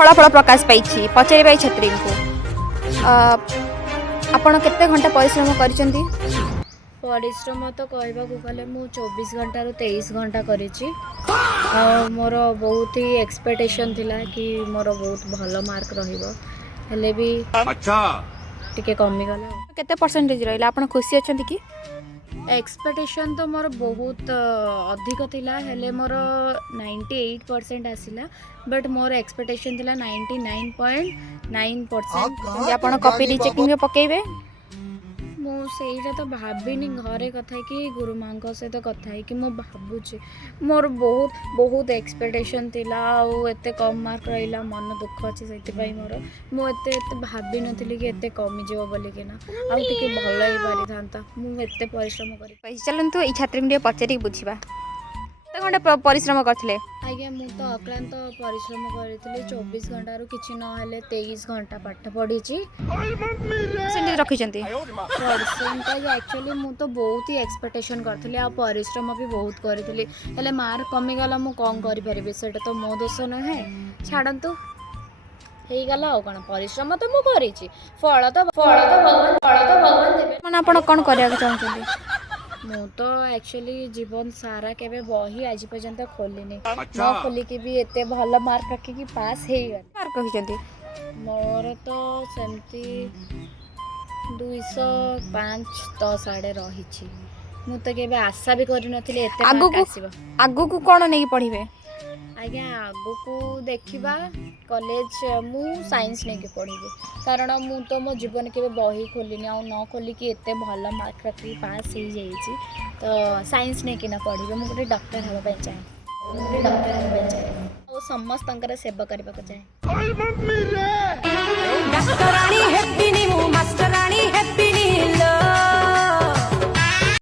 फलाफल प्रकाश पाई पचारे छात्री को आपण केते घंटा परिश्रम करिसेंती? परिश्रम तो कहवाक गले मु 24 घंटा रु 23 घंटा करिछि। मोर बहुत ही एक्सपेक्टेशन थिला कि मोर बहुत भल मार्क रहिबो, हेले भी अच्छा टिके कमी गला। केते परसेंटेज रहिला? आपण खुशी अछंती कि? एक्सपेक्टेशन तो मोर बहुत अधिक थिला, हेले मोर 98% आसिला, बट मोर एक्सपेक्टेशन थिला 99.9%। आपण कॉपी रीचेकिंग पकेइबे? मु सेटा तो भाविनी घरे कथा कि गुरु माँ सहित कथा कि मु भावुची मोर बहुत बहुत एक्सपेक्टेशन थिला आउ एते कम मार्क रहिला, मन दुख अछि सेति मोर मु एते भाबी नथिली कि एते कमी जेबो बोली कि ना आउ टिके भल ही पारि थांता। मु एते परिश्रम करी चलନ୍ତୁ एई छात्री को पचारि बुझिबा केते घंटा परिश्रम करथिले? आज्ञा मु तो अक्लांत परिश्रम करी 24 घंटा रु किछि न हेले 23 घंटा पाठ पढ़ी। रखिछंती परसेंटेज एक्चुअली मु तो बहुत ही एक्सपेक्टेशन करथिली आ परिश्रम भी बहुत करथिली, हेले मार्क कमी गला मु कौन करि परिबे, सेटा तो मो दोष नहे। छाड़ंतु हेई गला आ कोन परिश्रम तो मु करिछि, फल तो भगवान देबे। माने आपण कोन करिया चाहछंती? मु तो एक्चुअली जीवन सारा केबे बही आज पर्यंत खोलिनी, न खोली के भी एते भल मार्क रखी कि पास हेई गल। मार्क कहिछंती मोर तो सेमती 205 तो साढ़े रही। मु तो केबे आशा भी करि नथिले एते मार्क आसीबो। आगु को कोन नै पढिबे? आज्ञा आगु को देखिबा कॉलेज मु साइंस नै के पढिबे, कारण मु तो मो जीवन केबे बही खोलिनी आ न खोली कि एते भल मार्क रखी पास हे जाईची, तो साइंस नै के ना पढिबे। मु गोटे डॉक्टर हेबा पे चाहे, और समस्त सेवा करबा को चाहे।